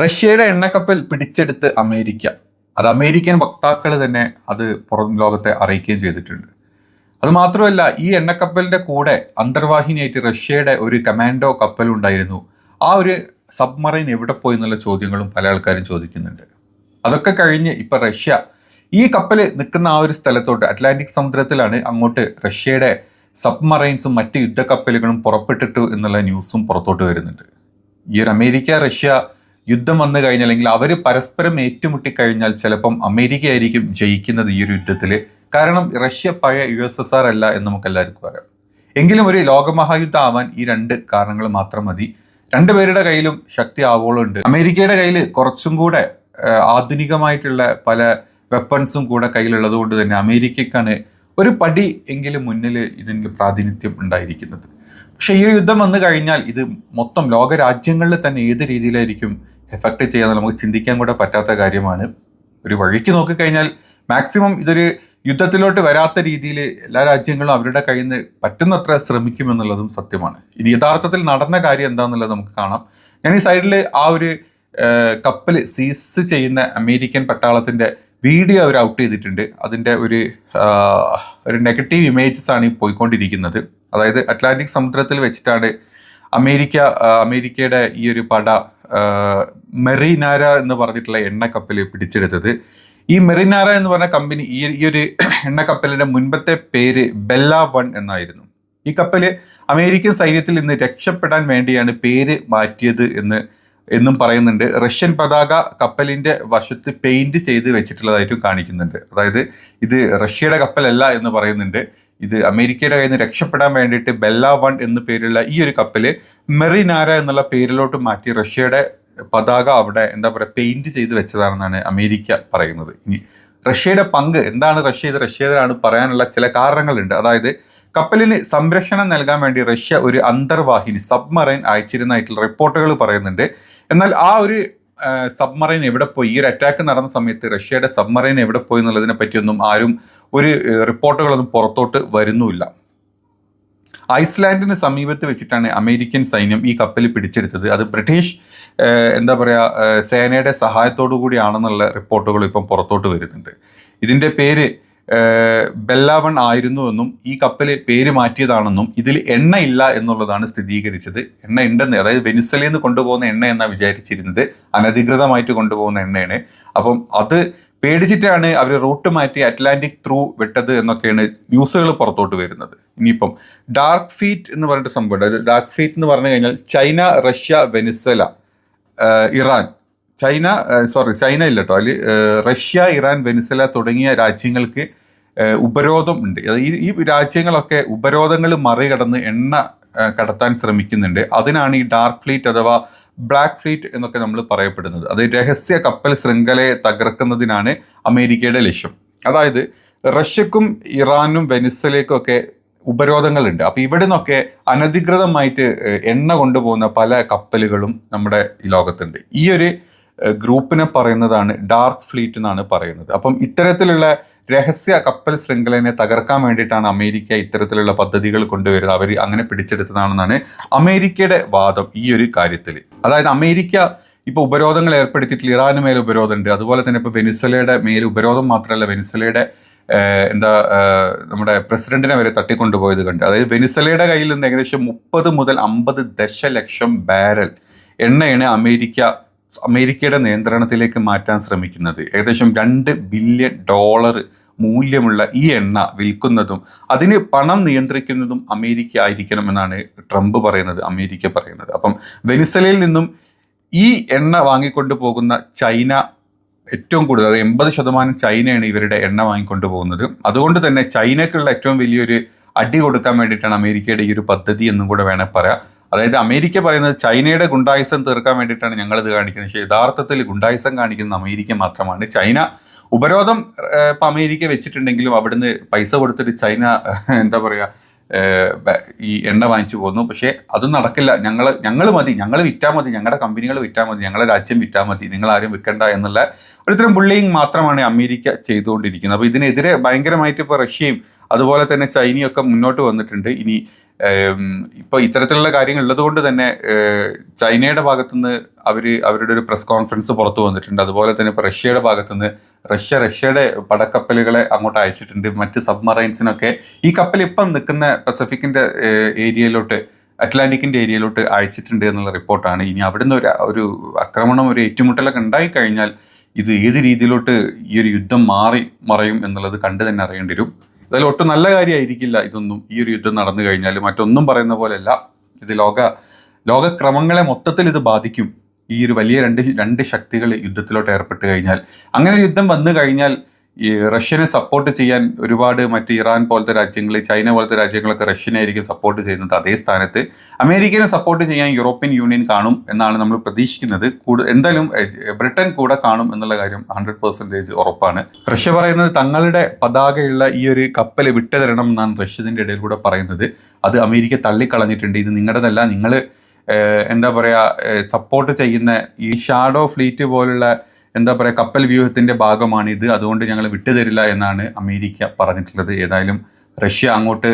റഷ്യയുടെ എണ്ണക്കപ്പൽ പിടിച്ചെടുത്ത് അമേരിക്ക. അത് അമേരിക്കൻ വക്താക്കൾ തന്നെ അത് പുറം ലോകത്തെ അറിയിക്കുകയും ചെയ്തിട്ടുണ്ട്. അത് മാത്രമല്ല, ഈ എണ്ണക്കപ്പലിന്റെ കൂടെ അന്തർവാഹിനിയായിട്ട് റഷ്യയുടെ ഒരു കമാൻഡോ കപ്പൽ ഉണ്ടായിരുന്നു. ആ ഒരു സബ്മറൈൻ എവിടെ പോയി എന്നുള്ള ചോദ്യങ്ങളും പല ആൾക്കാരും ചോദിക്കുന്നുണ്ട്. അതൊക്കെ കഴിഞ്ഞ് ഇപ്പൊ റഷ്യ ഈ കപ്പൽ നിൽക്കുന്ന ആ ഒരു സ്ഥലത്തോട്ട്, അറ്റ്ലാന്റിക് സമുദ്രത്തിലാണ്, അങ്ങോട്ട് റഷ്യയുടെ സബ്മറൈൻസും മറ്റ് യുദ്ധക്കപ്പലുകളും പുറപ്പെട്ടിട്ടു എന്നുള്ള ന്യൂസും പുറത്തോട്ട് വരുന്നുണ്ട്. ഈ ഒരു അമേരിക്ക റഷ്യ യുദ്ധം വന്നു കഴിഞ്ഞാൽ, അല്ലെങ്കിൽ അവർ പരസ്പരം ഏറ്റുമുട്ടിക്കഴിഞ്ഞാൽ ചിലപ്പം അമേരിക്ക ആയിരിക്കും ജയിക്കുന്നത് ഈ ഒരു യുദ്ധത്തിൽ. കാരണം റഷ്യ പഴയ USSR അല്ല എന്ന് നമുക്ക് എല്ലാവർക്കും അറിയാം. എങ്കിലും ഒരു ലോകമഹായുദ്ധം ആവാൻ ഈ രണ്ട് കാരണങ്ങൾ മാത്രം മതി. രണ്ടുപേരുടെ കയ്യിലും ശക്തി ആവോളുണ്ട്. അമേരിക്കയുടെ കയ്യിൽ കുറച്ചും കൂടെ ആധുനികമായിട്ടുള്ള പല വെപ്പൺസും കൂടെ കയ്യിലുള്ളത് കൊണ്ട് തന്നെ അമേരിക്കക്കാണ് ഒരു പടി എങ്കിലും മുന്നിൽ ഇതിൻ്റെ പ്രാതിനിധ്യം ഉണ്ടായിരിക്കുന്നത്. പക്ഷെ ഈ യുദ്ധം വന്നു കഴിഞ്ഞാൽ ഇത് മൊത്തം ലോകരാജ്യങ്ങളിൽ തന്നെ ഏത് രീതിയിലായിരിക്കും എഫക്റ്റ് ചെയ്യാൻ നമുക്ക് ചിന്തിക്കാൻ കൂടെ പറ്റാത്ത കാര്യമാണ്. ഒരു വഴിക്ക് നോക്കിക്കഴിഞ്ഞാൽ മാക്സിമം ഇതൊരു യുദ്ധത്തിലോട്ട് വരാത്ത രീതിയിൽ എല്ലാ രാജ്യങ്ങളും അവരുടെ കയ്യിൽ നിന്ന് പറ്റുന്നത്ര ശ്രമിക്കുമെന്നുള്ളതും സത്യമാണ്. ഇനി യഥാർത്ഥത്തിൽ നടന്ന കാര്യം എന്താണെന്നുള്ളത് നമുക്ക് കാണാം. ഞാൻ ഈ സൈഡിൽ ആ ഒരു കപ്പൽ സീസ് ചെയ്യുന്ന അമേരിക്കൻ പട്ടാളത്തിൻ്റെ വീഡിയോ അവർ ഔട്ട് ചെയ്തിട്ടുണ്ട്. അതിൻ്റെ ഒരു നെഗറ്റീവ് ഇമേജസ് ആണ് ഈ പോയിക്കൊണ്ടിരിക്കുന്നത്. അതായത് അറ്റ്ലാന്റിക് സമുദ്രത്തിൽ വെച്ചിട്ടാണ് അമേരിക്കയുടെ ഈ ഒരു പട മെറിനാര എന്ന് പറഞ്ഞിട്ടുള്ള എണ്ണക്കപ്പൽ പിടിച്ചെടുത്തത്. ഈ മെറിനാര എന്ന് പറഞ്ഞ കമ്പനി, ഈ ഒരു എണ്ണക്കപ്പലിന്റെ മുൻപത്തെ പേര് ബെല്ല 1 എന്നായിരുന്നു. ഈ കപ്പല് അമേരിക്കൻ സൈന്യത്തിൽ നിന്ന് രക്ഷപ്പെടാൻ വേണ്ടിയാണ് പേര് മാറ്റിയത് എന്നും പറയുന്നുണ്ട്. റഷ്യൻ പതാക കപ്പലിന്റെ വശത്ത് പെയിന്റ് ചെയ്ത് വെച്ചിട്ടുള്ളതായിട്ടും കാണിക്കുന്നുണ്ട്. അതായത് ഇത് റഷ്യയുടെ കപ്പലല്ല എന്ന് പറയുന്നുണ്ട്. ഇത് അമേരിക്കയുടെ കയ്യിൽ നിന്ന് രക്ഷപ്പെടാൻ വേണ്ടിയിട്ട് ബെല്ല 1 എന്ന് പേരുള്ള ഈ ഒരു കപ്പല് മെറിനാര എന്നുള്ള പേരിലോട്ട് മാറ്റി റഷ്യയുടെ പതാക അവിടെ പെയിന്റ് ചെയ്ത് വെച്ചതാണെന്നാണ് അമേരിക്ക പറയുന്നത്. ഇനി റഷ്യയുടെ പങ്ക് എന്താണ്, റഷ്യയിലാണ് പറയാനുള്ള ചില കാരണങ്ങളുണ്ട്. അതായത് കപ്പലിന് സംരക്ഷണം നൽകാൻ വേണ്ടി റഷ്യ ഒരു അന്തർവാഹിനി സബ്മറൈൻ അയച്ചിരുന്നതായിട്ടുള്ള റിപ്പോർട്ടുകൾ പറയുന്നുണ്ട്. എന്നാൽ ആ ഒരു സബ്മറൈൻ എവിടെ പോയി, ഈ ഒരു അറ്റാക്ക് നടന്ന സമയത്ത് റഷ്യയുടെ സബ്മറൈൻ എവിടെ പോയി എന്നുള്ളതിനെ പറ്റിയൊന്നും ആരും ഒരു റിപ്പോർട്ടുകളൊന്നും പുറത്തോട്ട് വരുന്നുമില്ല. ഐസ്ലാൻഡിന് സമീപത്ത് വെച്ചിട്ടാണ് അമേരിക്കൻ സൈന്യം ഈ കപ്പൽ പിടിച്ചെടുത്തത്. അത് ബ്രിട്ടീഷ് സേനയുടെ സഹായത്തോടു കൂടിയാണെന്നുള്ള റിപ്പോർട്ടുകൾ ഇപ്പം പുറത്തോട്ട് വരുന്നുണ്ട്. ഇതിൻ്റെ പേര് ബെല്ല 1 ആയിരുന്നുവെന്നും ഈ കപ്പൽ പേര് മാറ്റിയതാണെന്നും ഇതിൽ എണ്ണ ഇല്ല എന്നുള്ളതാണ് സ്ഥിരീകരിച്ചത്. എണ്ണ ഉണ്ടെന്ന്, അതായത് വെനിസ്വലയിൽ നിന്ന് കൊണ്ടുപോകുന്ന എണ്ണ എന്നാണ് വിചാരിച്ചിരുന്നത്, അനധികൃതമായിട്ട് കൊണ്ടുപോകുന്ന എണ്ണയാണ്. അപ്പം അത് പേടിച്ചിട്ടാണ് അവർ റൂട്ട് മാറ്റി അറ്റ്ലാന്റിക് ത്രൂ വിട്ടത് എന്നൊക്കെയാണ് ന്യൂസുകൾ പുറത്തോട്ട് വരുന്നത്. ഇനിയിപ്പം ഡാർക്ക് ഫീറ്റ് എന്ന് പറഞ്ഞിട്ട് സംഭവം. അതായത് ഡാർക്ക് ഫീറ്റ് എന്ന് പറഞ്ഞു കഴിഞ്ഞാൽ China, Russia, Venezuela, Iran, China ഇല്ല കേട്ടോ, അതിൽ റഷ്യ, ഇറാൻ, വെനിസ്വല തുടങ്ങിയ രാജ്യങ്ങൾക്ക് ഉപരോധം ഉണ്ട്. ഈ രാജ്യങ്ങളൊക്കെ ഉപരോധങ്ങൾ മറികടന്ന് എണ്ണ കടത്താൻ ശ്രമിക്കുന്നുണ്ട്. അതിനാണ് ഈ ഡാർക്ക് ഫ്ലീറ്റ് അഥവാ ബ്ലാക്ക് ഫ്ലീറ്റ് എന്നൊക്കെ നമ്മൾ പറയപ്പെടുന്നത്. അത് രഹസ്യ കപ്പൽ ശൃംഖലയെ തകർക്കുന്നതിനാണ് അമേരിക്കയുടെ ലക്ഷ്യം. അതായത് റഷ്യക്കും ഇറാനും വെനിസ്വലയ്ക്കും ഒക്കെ ഉപരോധങ്ങളുണ്ട്. അപ്പോൾ ഇവിടെ നിന്നൊക്കെ അനധികൃതമായിട്ട് എണ്ണ കൊണ്ടുപോകുന്ന പല കപ്പലുകളും നമ്മുടെ ഈ ലോകത്തുണ്ട്. ഈ ഒരു ഗ്രൂപ്പിനെ പറയുന്നതാണ് ഡാർക്ക് ഫ്ലീറ്റ് എന്നാണ് പറയുന്നത്. അപ്പം ഇത്തരത്തിലുള്ള രഹസ്യ കപ്പൽ ശൃംഖലനെ തകർക്കാൻ വേണ്ടിയിട്ടാണ് അമേരിക്ക ഇത്തരത്തിലുള്ള പദ്ധതികൾ കൊണ്ടുവരുന്നത്. അവർ അങ്ങനെ പിടിച്ചെടുത്തതാണെന്നാണ് അമേരിക്കയുടെ വാദം ഈ ഒരു കാര്യത്തിൽ. അതായത് അമേരിക്ക ഇപ്പോൾ ഉപരോധങ്ങൾ ഏർപ്പെടുത്തിയിട്ടില്ല. ഇറാന് മേലെ ഉപരോധമുണ്ട്. അതുപോലെ തന്നെ ഇപ്പോൾ വെനിസ്വലയുടെ മേലെ ഉപരോധം മാത്രമല്ല, വെനിസ്വലയുടെ നമ്മുടെ പ്രസിഡന്റിനെ വരെ തട്ടിക്കൊണ്ടുപോയത് കണ്ട്. അതായത് വെനിസ്വലയുടെ കയ്യിൽ നിന്ന് ഏകദേശം 30 മുതൽ 50 ദശലക്ഷം ബാരൽ എണ്ണയാണ് അമേരിക്കയുടെ നിയന്ത്രണത്തിലേക്ക് മാറ്റാൻ ശ്രമിക്കുന്നത്. ഏകദേശം $2 ബില്യൺ മൂല്യമുള്ള ഈ എണ്ണ വിൽക്കുന്നതും അതിന് പണം നിയന്ത്രിക്കുന്നതും അമേരിക്ക ആയിരിക്കണം എന്നാണ് ട്രംപ് പറയുന്നത്, അമേരിക്ക പറയുന്നത്. അപ്പം വെനിസ്വലയിൽ നിന്നും ഈ എണ്ണ വാങ്ങിക്കൊണ്ടു പോകുന്ന ചൈന ഏറ്റവും കൂടുതൽ, അത് 80% ചൈനയാണ് ഇവരുടെ എണ്ണ വാങ്ങിക്കൊണ്ടു പോകുന്നത്. അതുകൊണ്ട് തന്നെ ചൈനക്കുള്ള ഏറ്റവും വലിയൊരു അടി കൊടുക്കാൻ വേണ്ടിയിട്ടാണ് അമേരിക്കയുടെ ഈ ഒരു പദ്ധതി എന്നും കൂടെ വേണേൽ പറയാം. അതായത് അമേരിക്ക പറയുന്നത് ചൈനയുടെ ഗുണ്ടായിസം തീർക്കാൻ വേണ്ടിയിട്ടാണ് ഞങ്ങളിത് കാണിക്കുന്നത്. പക്ഷേ യഥാർത്ഥത്തിൽ ഗുണ്ടായിസം കാണിക്കുന്ന അമേരിക്ക മാത്രമാണ്. ചൈന ഉപരോധം ഇപ്പം അമേരിക്ക വെച്ചിട്ടുണ്ടെങ്കിലും അവിടുന്ന് പൈസ കൊടുത്തിട്ട് ചൈന ഈ എണ്ണ വാങ്ങിച്ചു പോകുന്നു. പക്ഷേ അതും നടക്കില്ല. ഞങ്ങൾ മതി, ഞങ്ങൾ വിറ്റാൽ മതി, ഞങ്ങളുടെ കമ്പനികൾ വിറ്റാൽ മതി, ഞങ്ങളുടെ രാജ്യം വിറ്റാൽ മതി, നിങ്ങൾ ആരും വിൽക്കണ്ട എന്നുള്ള ഒരുതരം ബുള്ളിങ് മാത്രമാണ് അമേരിക്ക ചെയ്തുകൊണ്ടിരിക്കുന്നത്. അപ്പോൾ ഇതിനെതിരെ ഭയങ്കരമായിട്ട് ഇപ്പോൾ റഷ്യയും അതുപോലെ തന്നെ ചൈനയൊക്കെ മുന്നോട്ട് വന്നിട്ടുണ്ട്. ഇനി ഇപ്പോൾ ഇത്തരത്തിലുള്ള കാര്യങ്ങൾ ഉള്ളതുകൊണ്ട് തന്നെ ചൈനയുടെ ഭാഗത്തുനിന്ന് അവരുടെ ഒരു പ്രസ് കോൺഫറൻസ് പുറത്തു വന്നിട്ടുണ്ട്. അതുപോലെ തന്നെ ഇപ്പോൾ റഷ്യയുടെ ഭാഗത്തുനിന്ന് റഷ്യയുടെ പടക്കപ്പലുകളെ അങ്ങോട്ട് അയച്ചിട്ടുണ്ട്. മറ്റ് സബ്മറൈൻസിനൊക്കെ ഈ കപ്പൽ ഇപ്പം നിൽക്കുന്ന പസഫിക്കിൻ്റെ ഏരിയയിലോട്ട്, അറ്റ്ലാന്റിക്കിൻ്റെ ഏരിയയിലോട്ട് അയച്ചിട്ടുണ്ട് എന്നുള്ള റിപ്പോർട്ടാണ്. ഇനി അവിടുന്ന് ഒരു ആക്രമണം, ഒരു ഏറ്റുമുട്ടലൊക്കെ ഉണ്ടായിക്കഴിഞ്ഞാൽ ഇത് ഏത് രീതിയിലോട്ട് ഈ ഒരു യുദ്ധം മറയും എന്നുള്ളത് കണ്ടു തന്നെ അറിയേണ്ടി വരും. അതായത് ഒട്ടും നല്ല കാര്യമായിരിക്കില്ല ഇതൊന്നും. ഈ ഒരു യുദ്ധം നടന്നു കഴിഞ്ഞാൽ മറ്റൊന്നും പറയുന്ന പോലെയല്ല. ഇത് ലോകക്രമങ്ങളെ മൊത്തത്തിൽ ഇത് ബാധിക്കും. ഈ ഒരു വലിയ രണ്ട് ശക്തികൾ യുദ്ധത്തിലോട്ട് ഏർപ്പെട്ട് കഴിഞ്ഞാൽ, അങ്ങനെ യുദ്ധം വന്നു കഴിഞ്ഞാൽ ഈ റഷ്യനെ സപ്പോർട്ട് ചെയ്യാൻ ഒരുപാട് മറ്റ് ഇറാൻ പോലത്തെ രാജ്യങ്ങൾ, ചൈന പോലത്തെ രാജ്യങ്ങളൊക്കെ റഷ്യനെ ആയിരിക്കും സപ്പോർട്ട് ചെയ്യുന്നത്. അതേ സ്ഥാനത്ത് അമേരിക്കനെ സപ്പോർട്ട് ചെയ്യാൻ യൂറോപ്യൻ യൂണിയൻ കാണും എന്നാണ് നമ്മൾ പ്രതീക്ഷിക്കുന്നത്. എന്തായാലും ബ്രിട്ടൻ കൂടെ കാണും എന്നുള്ള കാര്യം 100% ഉറപ്പാണ്. റഷ്യ പറയുന്നത് തങ്ങളുടെ പതാകയുള്ള ഈ ഒരു കപ്പൽ വിട്ടുതരണം എന്നാണ് റഷ്യൻ്റെ ഇടയിൽ കൂടെ പറയുന്നത്. അത് അമേരിക്ക തള്ളിക്കളഞ്ഞിട്ടുണ്ട്. ഇത് നിങ്ങളുടേതല്ല, നിങ്ങൾ എന്താ പറയുക സപ്പോർട്ട് ചെയ്യുന്ന ഈ ഷാഡോ ഫ്ലീറ്റ് പോലുള്ള എന്താ പറയുക കപ്പൽ വ്യൂഹത്തിൻ്റെ ഭാഗമാണിത്, അതുകൊണ്ട് ഞങ്ങൾ വിട്ടുതരില്ല എന്നാണ് അമേരിക്ക പറഞ്ഞിട്ടുള്ളത്. ഏതായാലും റഷ്യ അങ്ങോട്ട്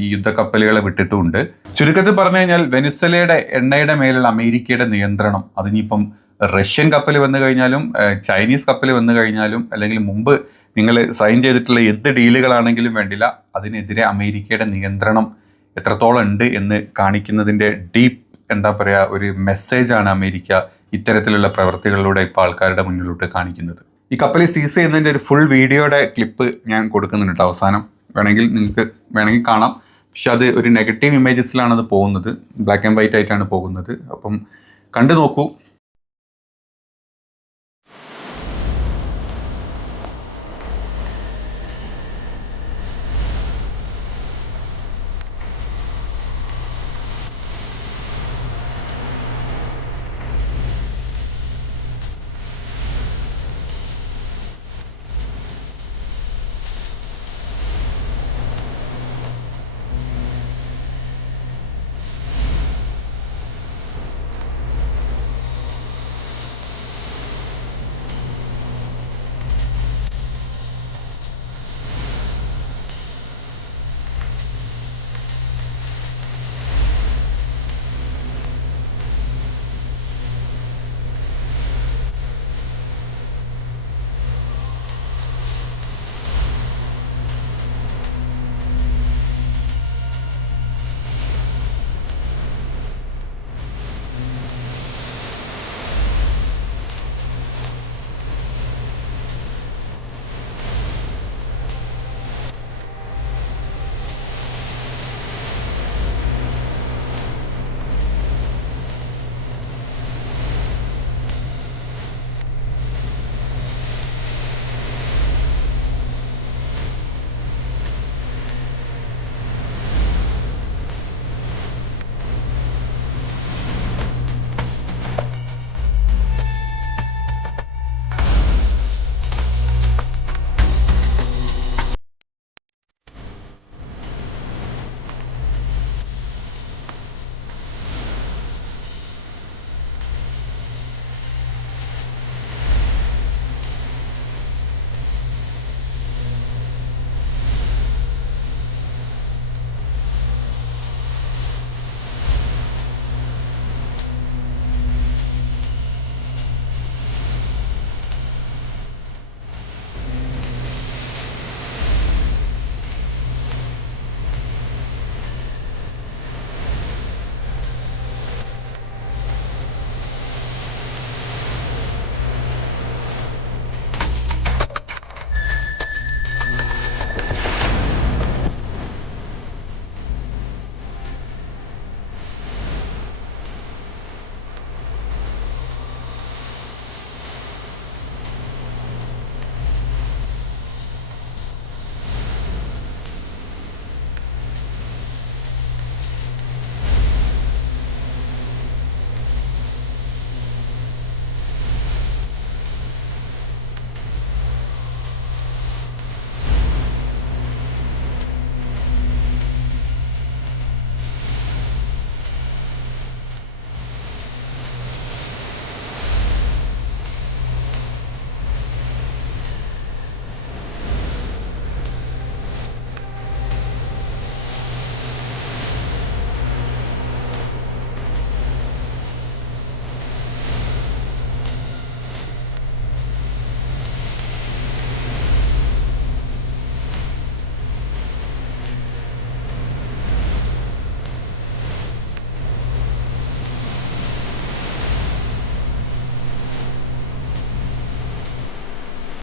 ഈ യുദ്ധക്കപ്പലുകളെ വിട്ടിട്ടുമുണ്ട്. ചുരുക്കത്തിൽ പറഞ്ഞു കഴിഞ്ഞാൽ വെനിസ്വലയുടെ എണ്ണയുടെ മേലുള്ള അമേരിക്കയുടെ നിയന്ത്രണം, അതിനിപ്പം റഷ്യൻ കപ്പൽ വന്നു കഴിഞ്ഞാലും ചൈനീസ് കപ്പൽ വന്നു കഴിഞ്ഞാലും, അല്ലെങ്കിൽ മുമ്പ് നിങ്ങൾ സൈൻ ചെയ്തിട്ടുള്ള എന്ത് ഡീലുകളാണെങ്കിലും വേണ്ടില്ല, അതിനെതിരെ അമേരിക്കയുടെ നിയന്ത്രണം എത്രത്തോളം ഉണ്ട് എന്ന് കാണിക്കുന്നതിൻ്റെ ഡീപ്പ് എന്താ പറയുക ഒരു മെസ്സേജാണ് അമേരിക്ക ഇത്തരത്തിലുള്ള പ്രവർത്തികളിലൂടെ ഇപ്പോൾ ആൾക്കാരുടെ മുന്നിലോട്ട് കാണിക്കുന്നത്. ഈ കപ്പൽ സീസ് ചെയ്യുന്നതിൻ്റെ ഒരു ഫുൾ വീഡിയോയുടെ ക്ലിപ്പ് ഞാൻ കൊടുക്കുന്നുണ്ട് അവസാനം. വേണമെങ്കിൽ കാണാം. പക്ഷെ അത് ഒരു നെഗറ്റീവ് ഇമേജസിലാണ് അത് പോകുന്നത്, ബ്ലാക്ക് ആൻഡ് വൈറ്റ് ആയിട്ടാണ് പോകുന്നത്. അപ്പം കണ്ടു നോക്കൂ.